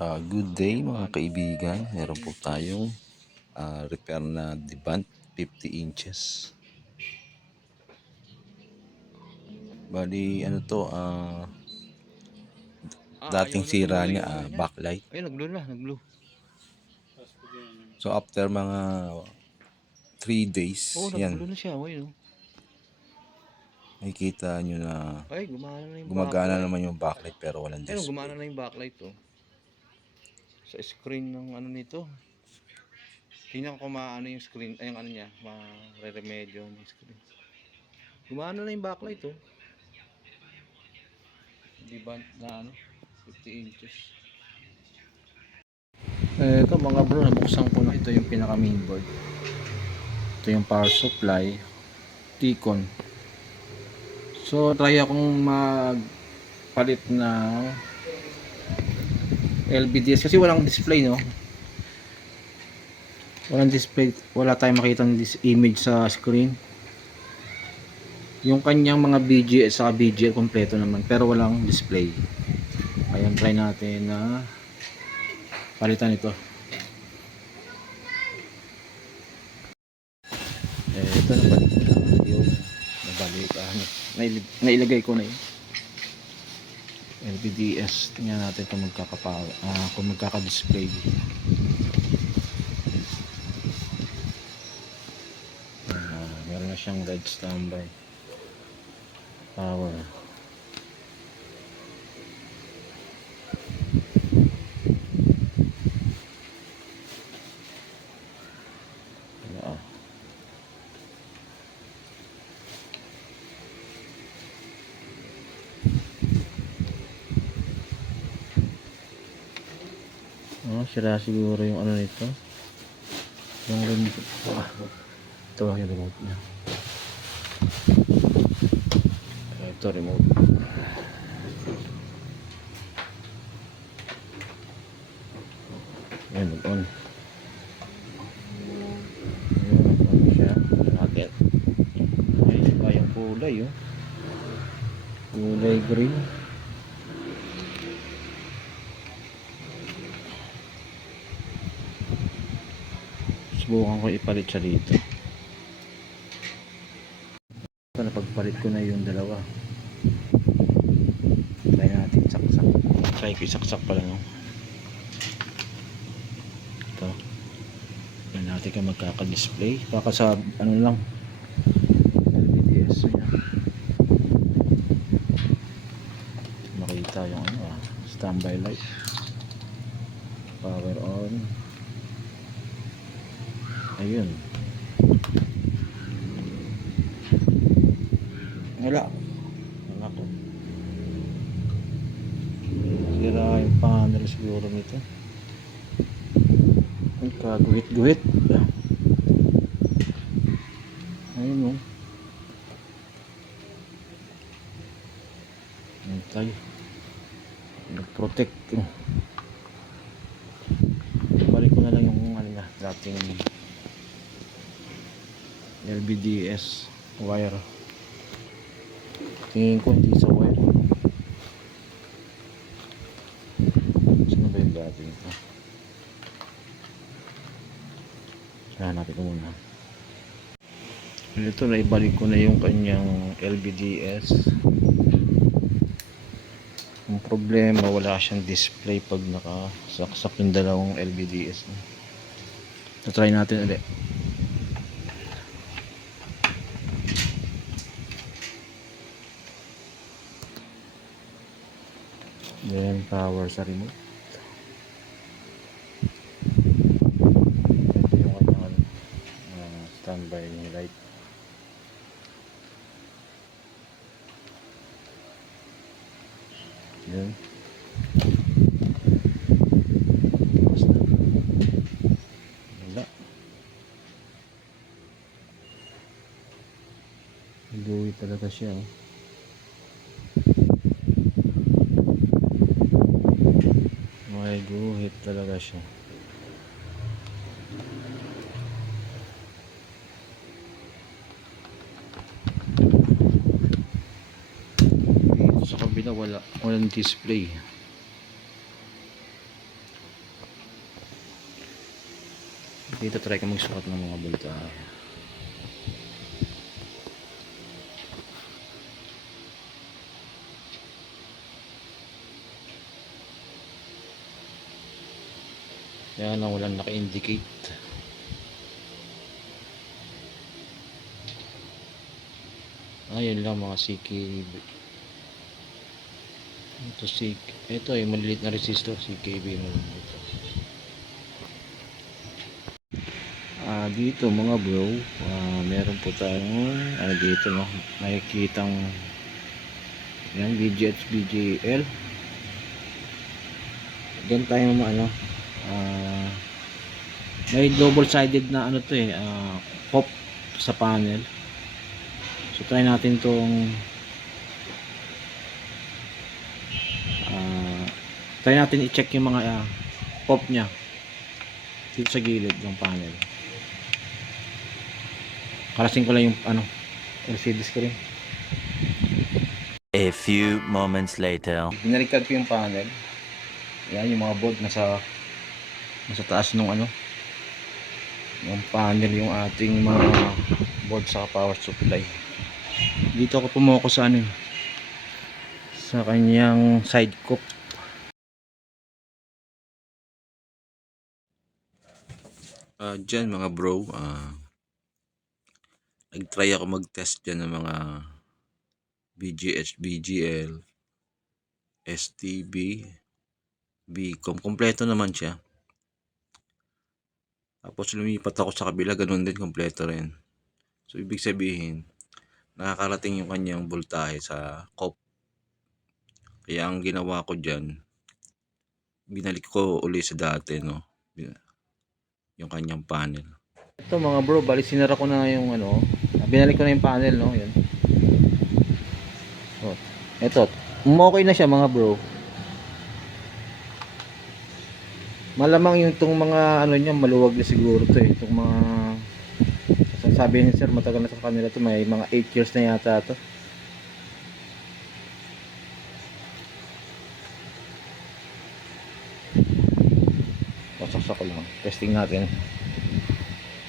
Good day mga kaibigan. Meron po tayong repair na Devant 50 inches. Bali ano to, dating Ayaw na sira tuloy niya yung ano niya. backlight. Ayun, nag-blue na, nag-blue. So after mga 3 days, Oo, yan, nag-blue na siya. Ayun, oh. makikita nyo na Ay, gumana na yung gumagana backlight. naman yung backlight pero walang Ayun, gumana display. na yung backlight, oh. Sa screen ng ano nito. Tingnan ko maano yung screen, ay yung ano niya, ma-remedyo yung screen. Gumana na yung backlight, oh. Di ba na ano, 50 inches. Ito mga bro, nabuksan ko na. Ito yung pinaka mainboard. Ito yung power supply. Ticon. So, try akong magpalit ng LBDS kasi walang display, no? Walang display, wala tayong makita ng image sa screen. Yung kanyang mga BGS sa BGL kompleto naman pero walang display. Ayan, try natin na palitan ito. Ito nabalik na yung nabalik, nailagay ko na yun. LBDS, tingnan natin kung kung magkaka-display. Meron na siyang red standby power. Yeah. Sira siguro yung ano nito. Yung remote. Ito yung remote niya. Ito remote. Ayan, mag-on. Ayan, mag-on siya. Natin. Ayan, iba yung kulay, oh. Kulay green. Subukan ko ipalit siya dito. Ito, napagpalit ko na yung dalawa. Try natin saksak. Try ko isaksak pala, no? Ito. Try natin kung magkaka-display. Baka sa ano lang, LVDS niya. Makita yung ano, standby light. Power on. Ayun. Wala. Wala ko. Sira yung panel siguro nito. Ay, kaguhit-guhit. Ayun, oh. Antay. Nag-protect. Balik ko na lang yung ano niya, dating LBDS wire. Tingin ko hindi sa wire. Saan ba yung dating ito? Hanapin ko muna. Ito na, ibalik ko na yung kanyang LBDS. Ang problema, wala siyang display pag nakasaksak yung dalawang LBDS. Try natin ulit. Then power sa remote. Ito yung kanyang standby light. Yun. Tapos na. Wala. Gawin talaga siya, oh. May guhit talaga siya. Dito sa kabila walang display. Dito try ka magsukat ng mga bulta. Yan ang walang naka-indicate. Ayun lang mga CKB. Ito ay maliliit na resistor, CKB mo ito. Dito mga bro, meron po tayong dito no, makikitang yan BGH BGL. Diyan tayo may double sided na ano to pop sa panel. So try natin tong try natin i-check yung mga pop nya dito sa gilid ng panel. Kalasin ko lang yung LCD screen. A few moments later. Binalikad ko yung panel. Yan yung mga board nasa taas nung yung panel, yung ating mga board sa power supply. Dito ako pumoko sa sa kanyang side cup. Dyan mga bro, nag-try ako mag-test dyan ng mga BGH, BGL, STB, Bcom. Kompleto naman siya. Tapos lumipat ako sa kabila, ganun din, kompleto rin. So ibig sabihin, nakakarating yung kanyang voltahe sa COP. Kaya ang ginawa ko dyan, binalik ko uli sa dati, no? Yung kanyang panel. Ito mga bro, bali sinara ko na yung binalik ko na yung panel, no? Yan. So, ito, okay na siya mga bro. Malamang yung itong mga niya, maluwag na siguro to itong mga sabi ni sir, matagal na sa kanila to, may mga 8 years na yata to. Pasaksak ko lang, testing natin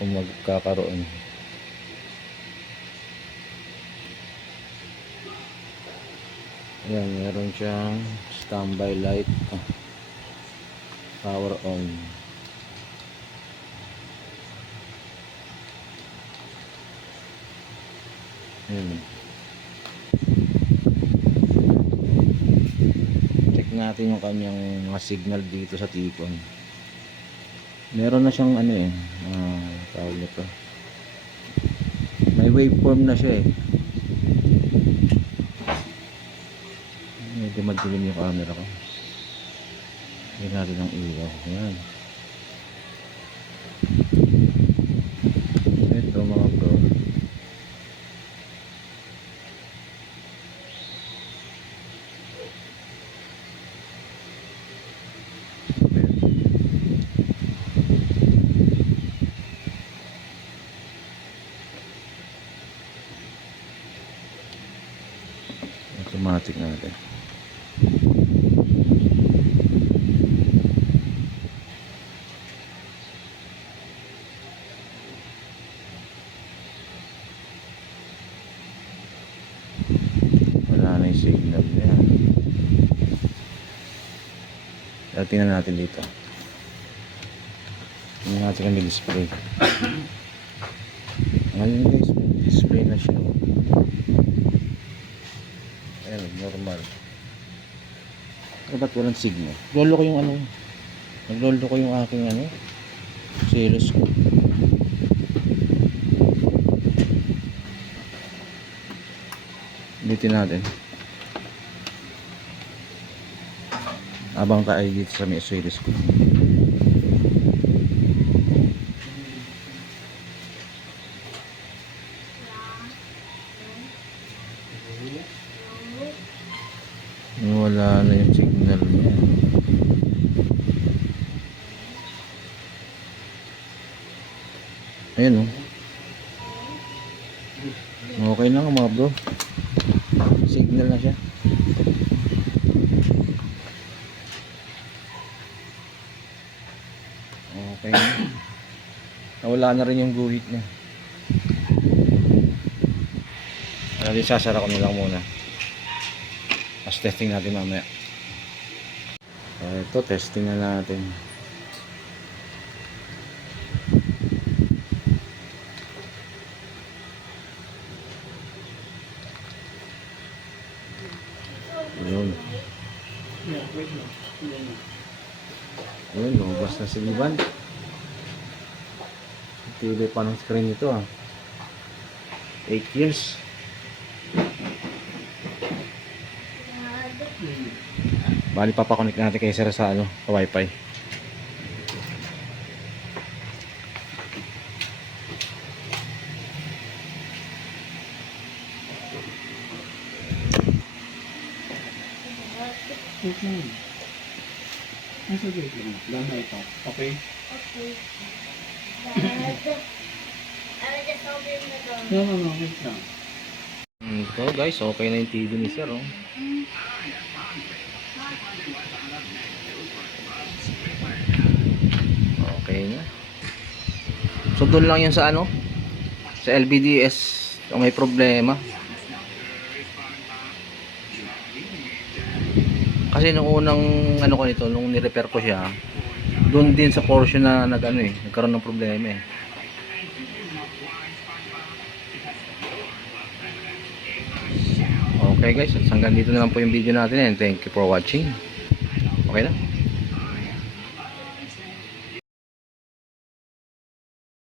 kung magkakaroon. Ayan, meron siyang standby light, power on. Ayan. Check natin yung kanyang mga signal dito sa tikon. Meron na siyang tawag nito, may waveform na siya medyo madilim yung camera ko. Hindi natin ang ilaw. Ayan. Ito mga bro, automatic natin. Wala na yung signal niya. Tingnan natin dito. Tingnan natin kung may display. Ngayon guys, may display na siya. Ayan, normal. Pero ba't walang signal? Naglolo ko yung aking series ko. Ulitin natin. Abang tayo dito sa may series ko. Wala na yung signal niya. Ayan okay na nga mga bro, signal na siya. Okay na. Wala na rin yung guhit niya. Ano din, sasara ko na lang muna. Tapos testing natin mamaya. Ito, testing na natin. Ayun. Ayun, lumabas na si Ivan. Tibay pa ng screen nito ah. 8 years. Bali papakonect natin kay sir sa ano, sa wifi. Nasa gate lang. Lama ito. Okay? Okay. Dad, I will just open the door. No, wait lang. So guys, okay na yung TV ni sir oh. Okay na. So doon lang yun sa ano, sa LBDS kung may problema. Kasi nung unang ano ko nito, nung ni-repair ko siya, doon din sa portion na nagkaroon ng problema eh. Okay guys, hanggang dito na lang po yung video natin and thank you for watching. Okay na?